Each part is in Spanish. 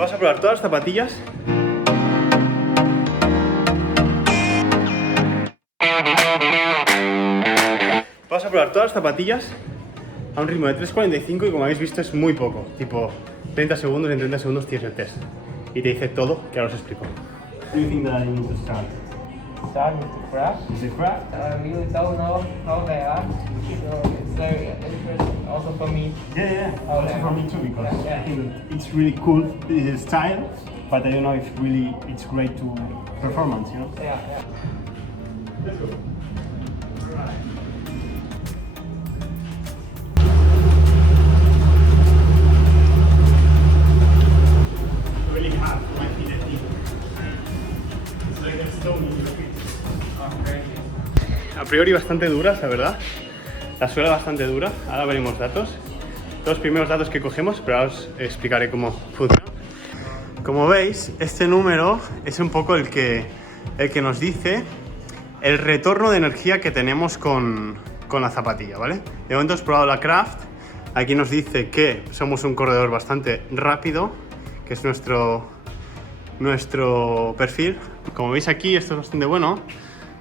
Vamos a probar todas las zapatillas. Vamos a probar todas las zapatillas a un ritmo de 3.45 y como habéis visto es muy poco, tipo 30 segundos, en 30 segundos tienes el test y te dice todo, que ahora os explico. Do you think that I need to start? Start with the craft. Is it crap? We don't know how they are, so it's very interesting also for me. Yeah. Oh, Also yeah. for me too, because Yeah. I think it's really cool style, but I don't know if really it's great to performance, you know? Yeah. Let's go. Really hard for my feet, I think. It's like a stone in your feet. A priori bastante duras, la verdad. La suela bastante dura. Ahora veremos datos. Los primeros datos que cogemos, pero ahora os explicaré cómo funciona. Como veis, este número es un poco el que nos dice el retorno de energía que tenemos con la zapatilla, ¿vale? De momento hemos probado la Craft. Aquí nos dice que somos un corredor bastante rápido, que es nuestro perfil. Como veis aquí, esto es bastante bueno,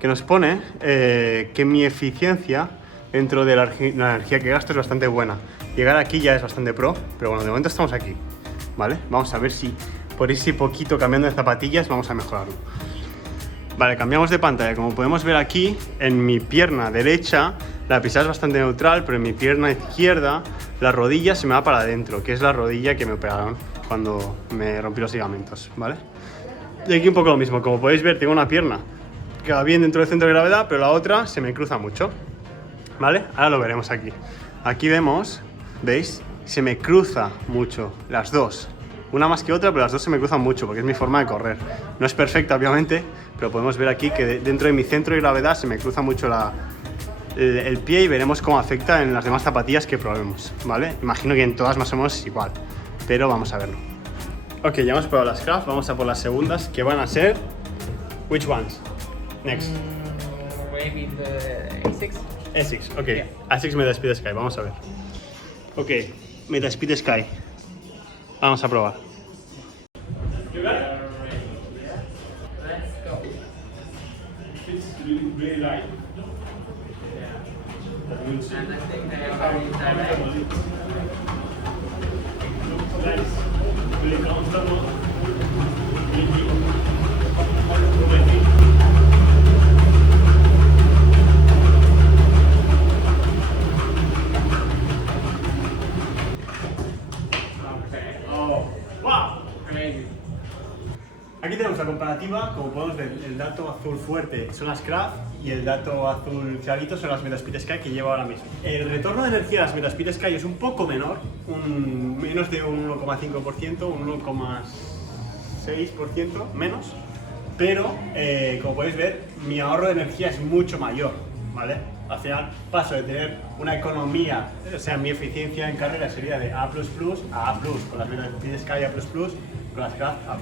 que nos pone que mi eficiencia dentro de la energía que gasto es bastante buena. Llegar aquí ya es bastante pro, pero bueno, de momento estamos aquí, ¿vale? Vamos a ver si por ese poquito cambiando de zapatillas vamos a mejorarlo. Vale, cambiamos de pantalla. Como podemos ver aquí, en mi pierna derecha la pisada es bastante neutral, pero en mi pierna izquierda la rodilla se me va para adentro, que es la rodilla que me operaron cuando me rompí los ligamentos, ¿vale? Y aquí un poco lo mismo. Como podéis ver, tengo una pierna que va bien dentro del centro de gravedad, pero la otra se me cruza mucho, ¿vale? Ahora lo veremos aquí. Aquí vemos, ¿veis? Se me cruza mucho las dos. Una más que otra, pero las dos se me cruzan mucho porque es mi forma de correr. No es perfecta, obviamente, pero podemos ver aquí que dentro de mi centro de gravedad se me cruza mucho el pie y veremos cómo afecta en las demás zapatillas que probemos, ¿vale? Imagino que en todas más o menos es igual, pero vamos a verlo. Ok, ya hemos probado las Craft, vamos a por las segundas, que van a ser... Which ones? Next. Maybe the Asics. Asics, ok. Yeah. Asics Metaspeed Sky, vamos a ver. Ok, Metaspeed Sky. Vamos a probar. Let's go. And I think they are very direct. Oh, wow. Crazy. Aquí tenemos la comparativa, como podemos ver, el dato azul fuerte son las Craft y el dato azul clarito son las Metaspeed Sky que llevo ahora mismo. El retorno de energía de las Metaspeed Sky es un poco menor, menos de un 1,5%, un 1,6% menos, pero como podéis ver, mi ahorro de energía es mucho mayor, ¿vale? Al final paso de tener una economía, o sea, mi eficiencia en carrera sería de A++ a A+, con las Metaspeed Sky A++, con las Craft A+.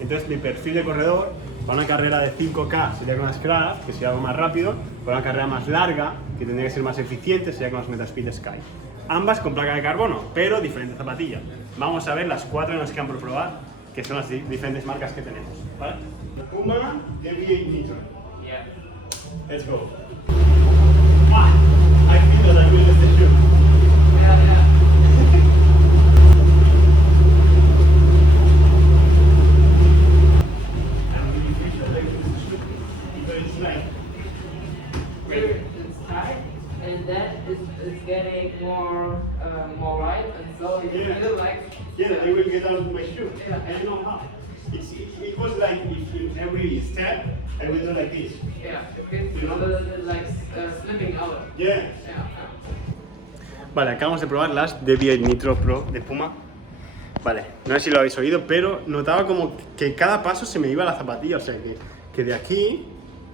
Entonces mi perfil de corredor para una carrera de 5K sería con las Craft, que sería algo más rápido, para una carrera más larga, que tendría que ser más eficiente, sería con las Metaspeed Sky. Ambas con placa de carbono, pero diferente zapatilla. Vamos a ver las 4 que nos quedan por probar, que son las diferentes marcas que tenemos, ¿vale? Puma, DB8 Nitro. Yeah. Let's go. Ah, I feel that I will lose the shoe. Yeah. It's tight, and then it's getting more right, and so it feels like Yeah, they will get out of my shoe. Yeah. I don't know how. It was like if in every step I will do like this. yeah, it feels a little bit like slipping out. Yeah. Yeah. Vale, acabamos de probar las DB8 Nitro Pro de Puma. Vale, no sé si lo habéis oído, pero notaba como que cada paso se me iba la zapatilla, o sea que de aquí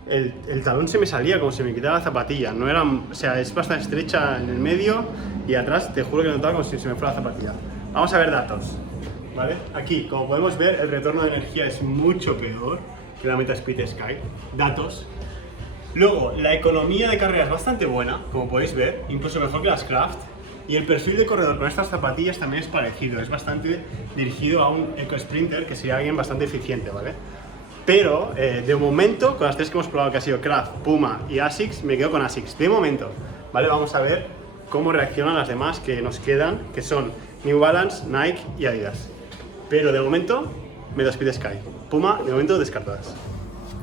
el talón se me salía como si me quitara la zapatilla. No era, o sea, es bastante estrecha en el medio y atrás te juro que notaba como si se me fuera la zapatilla. Vamos a ver datos, ¿vale? Aquí, como podemos ver, el retorno de energía es mucho peor que la Metaspeed Sky. Datos. Luego, la economía de carrera es bastante buena, como podéis ver, incluso mejor que las Craft. Y el perfil de corredor con estas zapatillas también es parecido, es bastante dirigido a un eco sprinter, que sería alguien bastante eficiente, ¿vale? Pero de momento, con las tres que hemos probado, que ha sido Craft, Puma y Asics, me quedo con Asics. De momento, ¿vale? Vamos a ver cómo reaccionan las demás que nos quedan, que son New Balance, Nike y Adidas. Pero de momento, Metaspeed Sky. Puma, de momento, descartadas.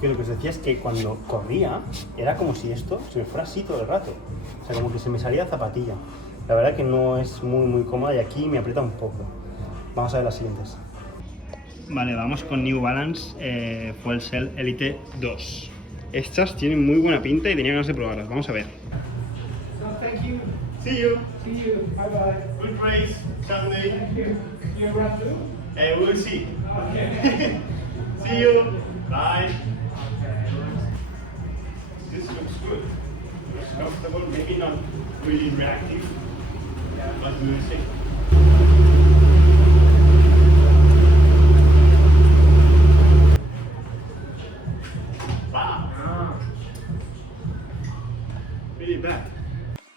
Que lo que os decía es que cuando corría, era como si esto se me fuera así todo el rato. O sea, como que se me salía zapatilla. La verdad que no es muy cómoda y aquí me aprieta un poco. Vamos a ver las siguientes. Vale, vamos con New Balance Fuel Cell Elite 2. Estas tienen muy buena pinta y tenía ganas de probarlas. Vamos a ver. So thank you. See you. See you. Bye bye. Good race, Sunday. Thank you. You run too? We'll see. Okay. See you. Bye. This looks good. Looks comfortable, maybe not really reactive, but we will see.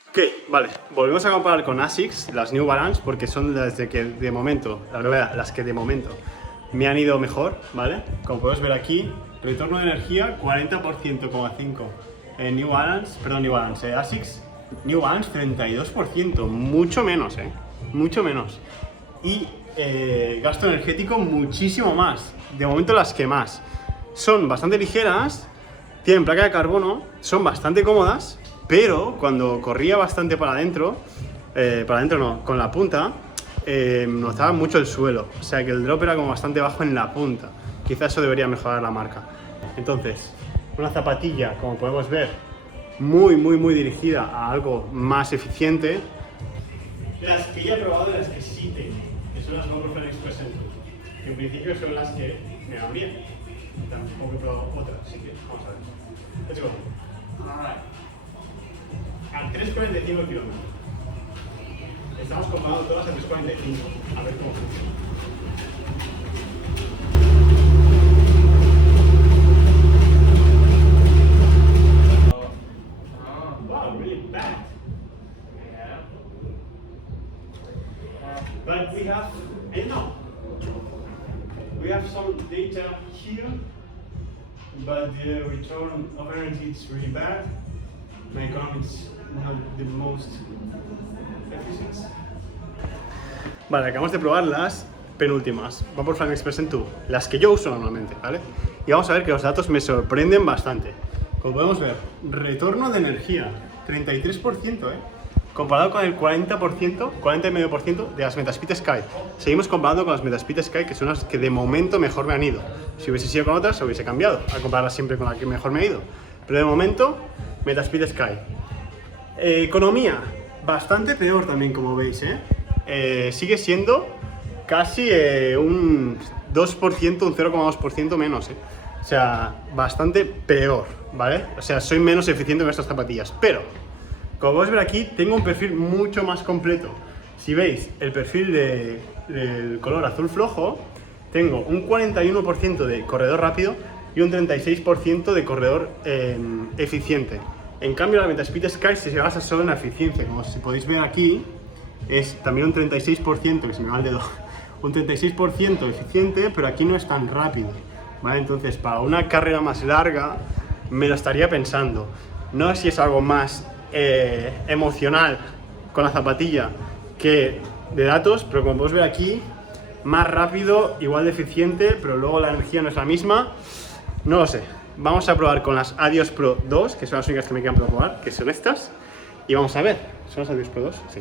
Ok, vale, volvemos a comparar con Asics, las New Balance, porque son las de que de momento, la verdad, las que de momento me han ido mejor, ¿vale? Como podemos ver aquí, retorno de energía 40,5%. New Balance, Asics, New Balance 32%, mucho menos, mucho menos. Y gasto energético muchísimo más, de momento las que más. Son bastante ligeras, tienen placa de carbono, son bastante cómodas, pero cuando corría bastante para adentro no, con la punta, notaba mucho el suelo, o sea que el drop era como bastante bajo en la punta. Quizás eso debería mejorar la marca. Entonces, una zapatilla, como podemos ver, muy dirigida a algo más eficiente. Las que ya he probado y las que sí tengo, que son las Microflex Express Century, que en principio son las que me van bien. Tampoco he probado otras, así que vamos a ver. Let's go. A 3,45 kilómetros. Estamos comprando todas a 3,45. A ver cómo funciona. Wow, really bad. But we have, we have some data here, but the return of energy is really bad. My economics not the most efficient. Vale, acabamos de probar las penúltimas. Va por Flying Express en tú, las que yo uso normalmente, ¿vale? Y vamos a ver que los datos me sorprenden bastante. Como podemos ver, retorno de energía, 33%, comparado con el 40,5% de las Metaspeed Sky. Seguimos comparando con las Metaspeed Sky, que son las que de momento mejor me han ido. Si hubiese sido con otras, hubiese cambiado, a compararlas siempre con la que mejor me ha ido. Pero de momento, Metaspeed Sky. Economía, bastante peor también, como veis, sigue siendo casi un 2%, un 0,2% menos, O sea, bastante peor, ¿vale? O sea, soy menos eficiente con estas zapatillas, pero como podéis ver aquí, tengo un perfil mucho más completo. Si veis el perfil del color azul flojo, tengo un 41% de corredor rápido y un 36% de corredor eficiente. En cambio, la Metaspeed Sky se basa solo en la eficiencia. Como si podéis ver aquí, es también un 36%, que se me va el dedo, un 36% eficiente, pero aquí no es tan rápido, ¿vale? Entonces, para una carrera más larga, me lo estaría pensando. No sé si es algo más emocional con la zapatilla que de datos, pero como podéis ver aquí, más rápido, igual de eficiente, pero luego la energía no es la misma. No lo sé. Vamos a probar con las Adios Pro 2, que son las únicas que me quedan por probar, que son estas. Y vamos a ver. ¿Son las Adios Pro 2? Sí.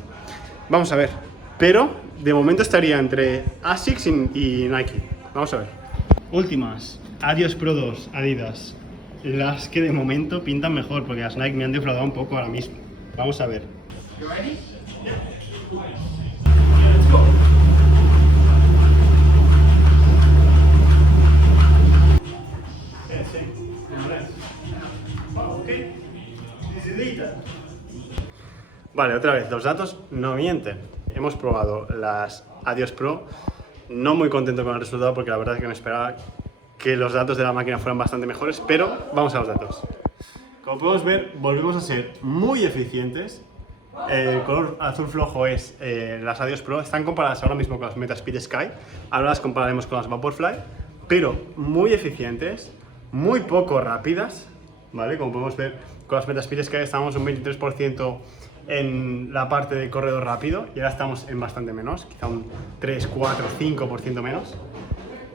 Vamos a ver. Pero de momento estaría entre Asics y Nike. Vamos a ver. Últimas. Adios Pro 2, Adidas. Las que de momento pintan mejor, porque las Nike me han defraudado un poco ahora mismo. Vamos a ver. You ready? Yeah. Yeah, let's go. Vale, otra vez, los datos no mienten. Hemos probado las Adios Pro, no muy contento con el resultado porque la verdad es que me esperaba que los datos de la máquina fueran bastante mejores, pero vamos a los datos. Como podemos ver, volvemos a ser muy eficientes el color azul flojo es las Adios Pro, están comparadas ahora mismo con las Metaspeed Sky, ahora las compararemos con las Vaporfly, pero muy eficientes, muy poco rápidas, ¿vale? Como podemos ver con las Metaspeed Sky estamos un 23% en la parte de corredor rápido y ahora estamos en bastante menos, quizá un 3, 4, 5% menos.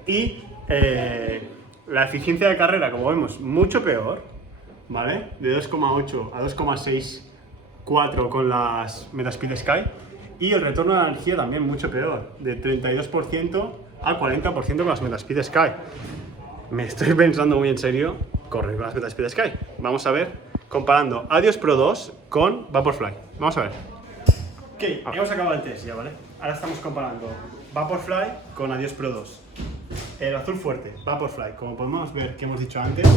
Y la eficiencia de carrera, como vemos, mucho peor, ¿vale? De 2,8 a 2,64 con las Metaspeed Sky. Y el retorno de la energía también mucho peor, de 32% a 40% con las Metaspeed Sky. Me estoy pensando muy en serio correr con las Metaspeed Sky. Vamos a ver, comparando Adios Pro 2 con Vaporfly. Vamos a ver. Ok, hemos acabado el test ya, ¿vale? Ahora estamos comparando Vaporfly con Adios Pro 2. El azul fuerte, Vaporfly, como podemos ver que hemos dicho antes,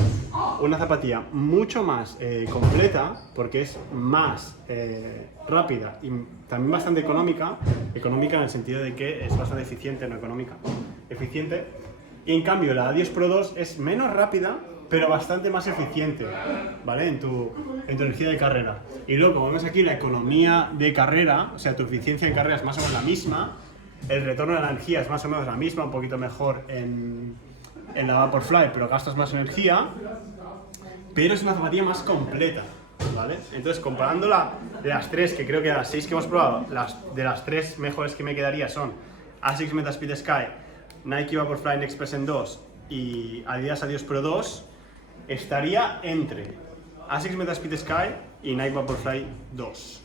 una zapatilla mucho más completa porque es más rápida y también bastante económica. Económica en el sentido de que es bastante eficiente, no económica, eficiente. Y en cambio la Adios Pro 2 es menos rápida, pero bastante más eficiente, ¿vale? En tu energía de carrera. Y luego, como vemos aquí, la economía de carrera, o sea, tu eficiencia en carrera es más o menos la misma. El retorno de la energía es más o menos la misma, un poquito mejor en la Vaporfly, pero gastas más energía, pero es una zapatilla más completa, ¿vale? Entonces, comparándola de las tres, que creo que de las 6 que hemos probado, de las 3 mejores que me quedaría son Asics Metaspeed Sky, Nike Vaporfly Next Present 2 y Adidas Adios Pro 2, estaría entre Asics Metaspeed Sky y Nike Vaporfly 2.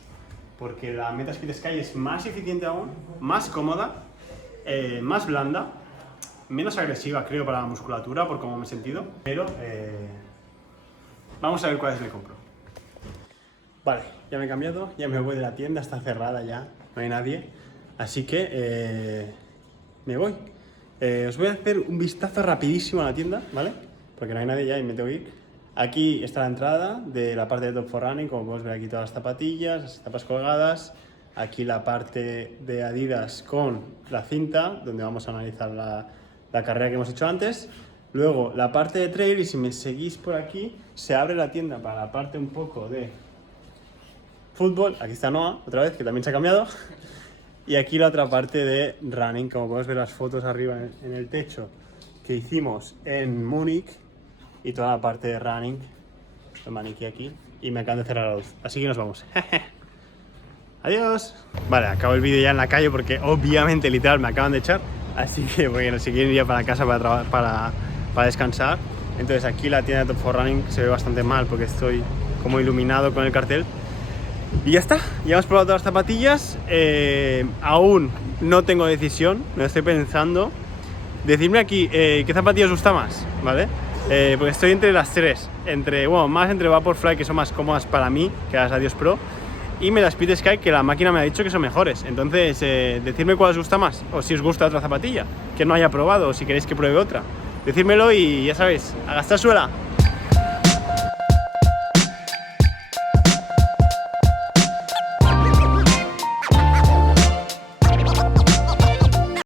Porque la Metaspeed Sky es más eficiente aún, más cómoda, más blanda, menos agresiva creo para la musculatura, por cómo me he sentido, pero vamos a ver cuáles me compro. Vale, ya me he cambiado, ya me voy de la tienda, está cerrada ya, no hay nadie, así que me voy. Os voy a hacer un vistazo rapidísimo a la tienda, ¿vale? Porque no hay nadie ya y me tengo que ir. Aquí está la entrada de la parte de Top for Running, como podemos ver aquí todas las zapatillas, las tapas colgadas. Aquí la parte de Adidas con la cinta, donde vamos a analizar la carrera que hemos hecho antes. Luego la parte de trail, y si me seguís por aquí, se abre la tienda para la parte un poco de fútbol. Aquí está Noah, otra vez, que también se ha cambiado. Y aquí la otra parte de running, como podemos ver las fotos arriba en el techo que hicimos en Múnich. Y toda la parte de running, el maniquí aquí, y me acaban de cerrar la luz, así que nos vamos. Adiós. Vale, acabo el vídeo ya en la calle porque obviamente, literal, me acaban de echar, así que bueno, si quieren ir para casa para descansar. Entonces aquí la tienda de Top for Running se ve bastante mal porque estoy como iluminado con el cartel. Y ya está, ya hemos probado todas las zapatillas, aún no tengo decisión, me lo estoy pensando. Decidme aquí qué zapatilla os gusta más, ¿vale? Porque estoy entre las tres, más entre Vaporfly, que son más cómodas para mí que las Adios Pro, y Metaspeed Sky, que la máquina me ha dicho que son mejores. Entonces, decidme cuál os gusta más, o si os gusta otra zapatilla que no haya probado, o si queréis que pruebe otra. Decídmelo y ya sabéis, a gastar suela.